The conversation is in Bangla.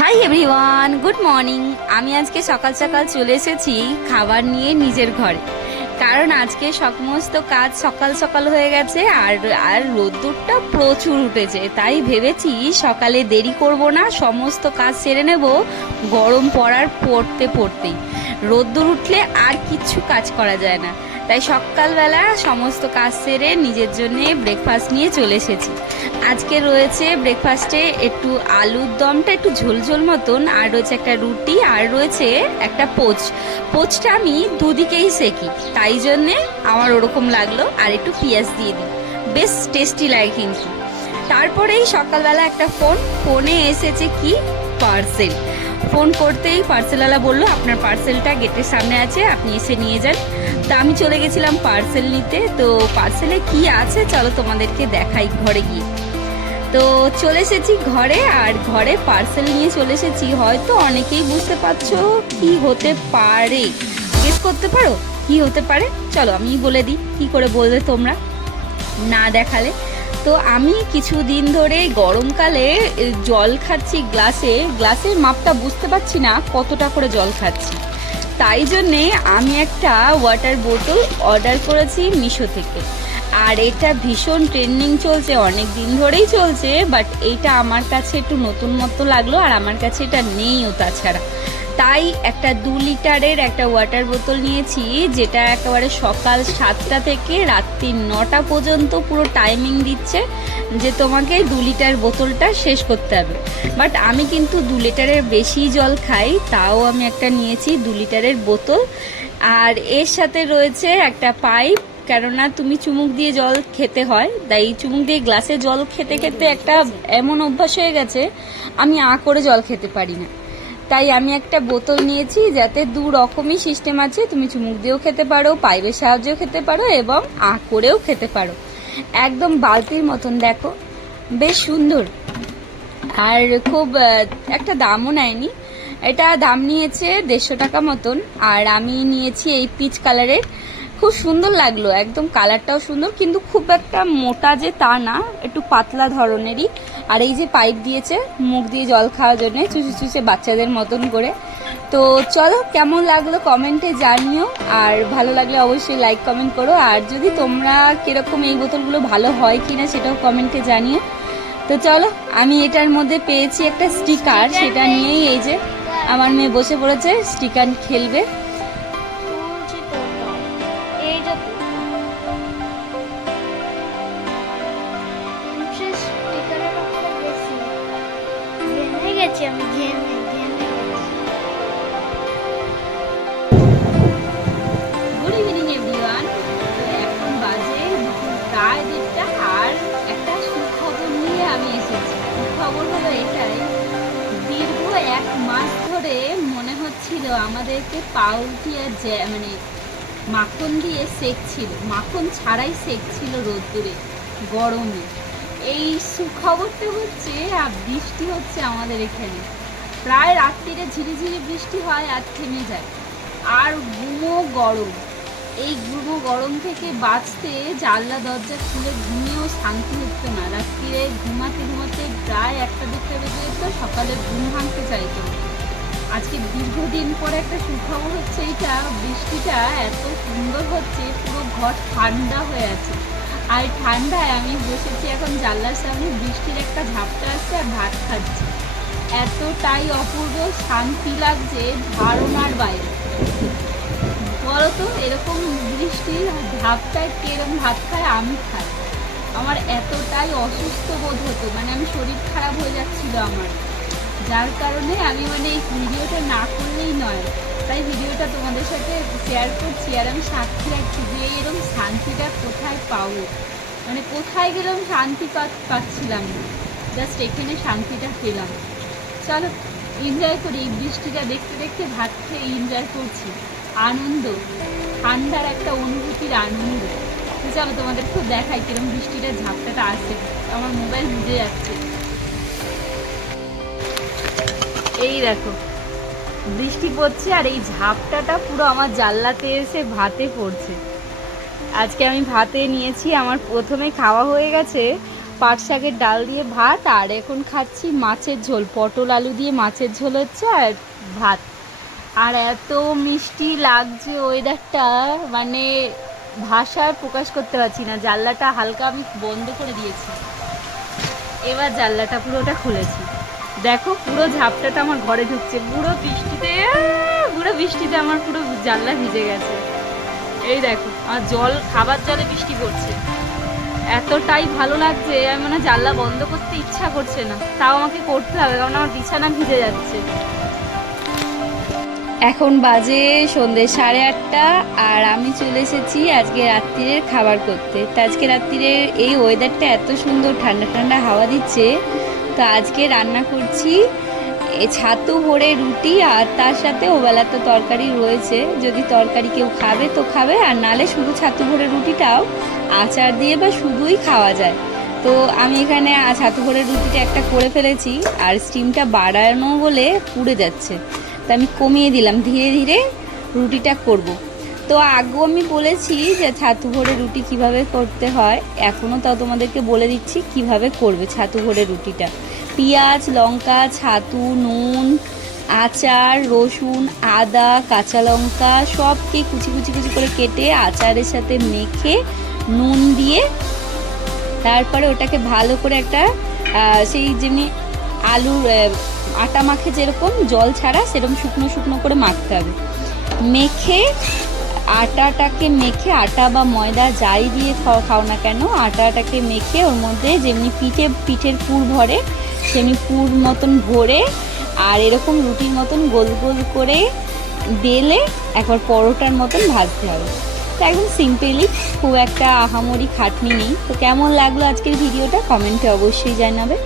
Hi everyone, good morning. আমি আজকে সকাল সকাল চলে এসেছি খাবার নিয়ে নিজের ঘরে, কারণ আজকে সমস্ত কাজ সকাল সকাল হয়ে গেছে আর আর রোদ্দুরটা প্রচুর উঠেছে। তাই ভেবেছি সকালে দেরি করব না, সমস্ত কাজ সেরে নেব গরম পড়ার পড়তে পড়তেই। রোদ্দুর উঠলে আর কিচ্ছু কাজ করা যায় না, তাই সকালবেলা সমস্ত কাজ সেরে নিজের জন্যে ব্রেকফাস্ট নিয়ে চলে এসেছি। আজকে রয়েছে ব্রেকফাস্টে একটু আলুর দমটা একটু ঝোলঝোল মতন, আর রয়েছে একটা রুটি, আর রয়েছে একটা পোচটা আমি দুদিকেই সেকি, তাই জন্যে আমার ওরকম লাগলো, আর একটু পেঁয়াজ দিয়ে দিই, বেশ টেস্টি লাগে কিন্তু। তারপরেই সকালবেলা একটা ফোনে এসেছে কি পার্সেল। ফোন করতেই পার্সেলওয়ালা বললো আপনার পার্সেলটা গেটের সামনে আছে, আপনি এসে নিয়ে যান। তা আমি চলে গেছিলাম পার্সেল নিতে। তো পার্সেলে কি আছে চলো তোমাদেরকে দেখাই ঘরে গিয়ে। তো চলে এসেছি ঘরে, আর ঘরে পার্সেল নিয়ে চলে এসেছি। হয়তো অনেকেই বুঝতে পারছো কি হতে পারে, গেস করতে পারো কি হতে পারে। চলো আমি বলে দিই, কি করে বলবে তোমরা না দেখালে। তো আমি কিছুদিন ধরে গরমকালে জল খাচ্ছি গ্লাসের মাপটা বুঝতে পারছি না কতটা করে জল খাচ্ছি, তাই জন্যে আমি একটা ওয়াটার বোতল অর্ডার করেছি মিশো থেকে। আর এটা ভীষণ ট্রেন্ডিং চলছে, অনেক দিন ধরেই চলছে, বাট এইটা আমার কাছে একটু নতুন মতো লাগলো, আর আমার কাছে এটা নেইও তাছাড়া। তাই একটা 2 লিটারের একটা ওয়াটার বোতল নিয়েছি, যেটা একেবারে সকাল 7টা থেকে রাত্রি 9টা পর্যন্ত পুরো টাইমিং দিচ্ছে যে তোমাকে 2 লিটার বোতলটা শেষ করতে হবে। বাট আমি কিন্তু 2 লিটারের বেশি জল খাই, তাও আমি একটা নিয়েছি 2 লিটারের বোতল। আর এর সাথে রয়েছে একটা পাইপ, কেননা তুমি চুমুক দিয়ে জল খেতে হয়, তাই চুমুক দিয়ে গ্লাসে জল খেতে খেতে একটা এমন অভ্যাস হয়ে গেছে আমি করে জল খেতে পারি না। তাই আমি একটা বোতল নিয়েছি, যাতে 2 রকমই সিস্টেম আছে, তুমি চুমুক দিয়েও খেতে পারো, পাইপের সাহায্যেও খেতে পারো, এবং করেও খেতে পারো। একদম বালতির মতন, দেখো বেশ সুন্দর, আর খুব একটা দামও নেয়নি। এটা দাম নিয়েছে 150 টাকা মতন, আর আমি নিয়েছি এই পিচ কালারের। খুব সুন্দর লাগলো, একদম কালারটাও সুন্দর, কিন্তু খুব একটা মোটা যে তা না, একটু পাতলা ধরনেরই। আর এই যে পাইপ দিয়েছে মুখ দিয়ে জল খাওয়ার জন্য, চুষে চুষে বাচ্চাদের মতন করে। তো চলো কেমন লাগলো কমেন্টে জানিও, আর ভালো লাগলে অবশ্যই লাইক কমেন্ট করো, আর যদি তোমরা কিরকম এই বোতলগুলো ভালো হয় কিনা সেটাও কমেন্টে জানিও। তো চলো, আমি এটার মধ্যে পেয়েছি একটা স্টিকার, সেটা নিয়েই এই যে আমার মেয়ে বসে পড়েছে, স্টিকার খেলবে। আমি ঘেমে গুড ইভিনিং এভরিওয়ান। এখন বাজে প্রায় 1:30, আর একটা সুখবর নিয়ে আমি এসেছি। সুখবর হলো এটাই, দীর্ঘ 1 মাস ধরে মনে হচ্ছিল আমাদেরকে পাউরুটি আর মানে মাখন দিয়ে সেকছিল, মাখন ছাড়াই সেকছিল রোদ্দুরে গরমে। এই সুখবরটা হচ্ছে, আর বৃষ্টি হচ্ছে আমাদের এখানে। প্রায় রাত্রিরে ঝিরিঝিরি বৃষ্টি হয় আর থেমে যায়, আর গুমো গরম। এই গুমো গরম থেকে বাঁচতে জানলা দরজা খুলে ঘুমিয়েও শান্তি হতো না। রাত্রিরে ঘুমাতে ঘুমাতে প্রায় 1টা-2টা বেজে যেত, সকালে ঘুম ভাঙতে চাইতো। আজকে দীর্ঘদিন পরে একটা সুখবর হচ্ছে, এইটা বৃষ্টিটা এত সুন্দর হচ্ছে, পুরো ঘর ঠান্ডা হয়ে আছে। আর ঠান্ডায় আমি বসেছি এখন জানলার সামনে, বৃষ্টির একটা ঝাপটা আসছে আর ভাত খাচ্ছি। এতটাই অপূর্ব শান্তি লাগছে, ধারণার বাইরে। বলো তো, এরকম বৃষ্টির ঝাপটায় কেরম ভাত খায়? আমি খাই। আমার এতটাই অসুস্থ বোধ হতো, মানে আমি শরীর খারাপ হয়ে যাচ্ছিল আমার, যার কারণে আমি এই ভিডিওটা না করলেই নয়, তাই ভিডিওটা তোমাদের সাথে শেয়ার করছি। আর আমি সাক্ষী রাখছি যে এরকম শান্তিটা কোথায় পাবো, কোথায় গেলাম শান্তি পাচ্ছিলাম না, জাস্ট এখানে শান্তিটা পেলাম। চলো এনজয় করি, এই বৃষ্টিটা দেখতে দেখতে ভাত খেয়ে এনজয় করছি, আনন্দ, ঠান্ডার একটা অনুভূতির আনন্দ। চলো তোমাদের খুব দেখাই কিরকম বৃষ্টিটা ঝাপটাটা আসে, আমার মোবাইল ভিজে যাচ্ছে। এই দেখো বৃষ্টি পড়ছে, আর এই ঝাপটাটা পুরো আমার জানলাতে এসে ভাতে পড়ছে। আজকে আমি ভাতে নিয়েছি, আমার প্রথমে খাওয়া হয়ে গেছে পাট শাকের ডাল দিয়ে ভাত, আর এখন খাচ্ছি মাছের ঝোল, পটল আলু দিয়ে মাছের ঝোল হচ্ছে আর ভাত। আর এত মিষ্টি লাগছে ওয়েদারটা, মানে ভাষায় প্রকাশ করতে পারছি না। জানলাটা হালকা আমি বন্ধ করে দিয়েছি, এবার জানলাটা পুরোটা খুলেছি। দেখো পুরো ঝাপটাটা আমার ঘরে ঢুকছে, পুরো বৃষ্টিতে আমার পুরো জানলা ভিজে গেছে। এই দেখো আর জল, খাবার জলে বৃষ্টি পড়ছে, এতটাই ভালো লাগছে আমি মানে জানলা বন্ধ করতে ইচ্ছা করছে না, তাও আমাকে করতে হবে কারণ আমার বিছানা ভিজে যাচ্ছে। এখন বাজে সন্ধ্যে 8:30 আর আমি চলে এসেছি আজকে রাত্রিরের খাবার করতে। তো আজকে রাত্রিরের এই ওয়েদারটা এত সুন্দর, ঠান্ডা ঠান্ডা হাওয়া দিচ্ছে, তো আজকে রান্না করছি ছাতু ভরে রুটি, আর তার সাথে ওবেলা তো তরকারি রয়েছে, যদি তরকারি কেউ খাবে তো খাবে, আর নালে শুধু ছাতু ভরে রুটিটাও আচার দিয়ে বা শুধুই খাওয়া যায়। তো আমি এখানে ছাতু ভরে রুটিটা একটা করে ফেলেছি, আর স্টিমটা বাড়ানো বলে পুড়ে যাচ্ছে, তো আমি কমিয়ে দিলাম, ধীরে ধীরে রুটিটা করব। তো আগেও আমি বলেছি যে ছাতু ভরে রুটি কিভাবে করতে হয়, এখনও তাও তোমাদেরকে বলে দিচ্ছি কিভাবে করবে ছাতু ভরে রুটিটা। পেঁয়াজ, লঙ্কা, ছাতু, নুন, আচার, রসুন, আদা, কাঁচা লঙ্কা সবকে কুচি কুচি কুচি করে কেটে আচারের সাথে মেখে নুন দিয়ে তারপরে ওটাকে ভালো করে একটা সেই যেমনি আলুর আটা মাখে যেরকম জল ছাড়া সেরকম শুকনো শুকনো করে মাখতে হবে। মেখে আটাটাকে মেখে, আটা বা ময়দা যাই দিয়ে খাও না কেন, আটাটাকে মেখে ওর মধ্যে যেমনি পিঠের পুর ভরে সেমনি পুর মতন ভরে আর এরকম রুটির মতন গোল গোল করে বেলে একবার পরোটার মতন ভাজতে হবে। তো একদম সিম্পলি, খুব একটা আহামরি খাটনি নেই। তো কেমন লাগলো আজকের ভিডিওটা কমেন্টে অবশ্যই জানাবে।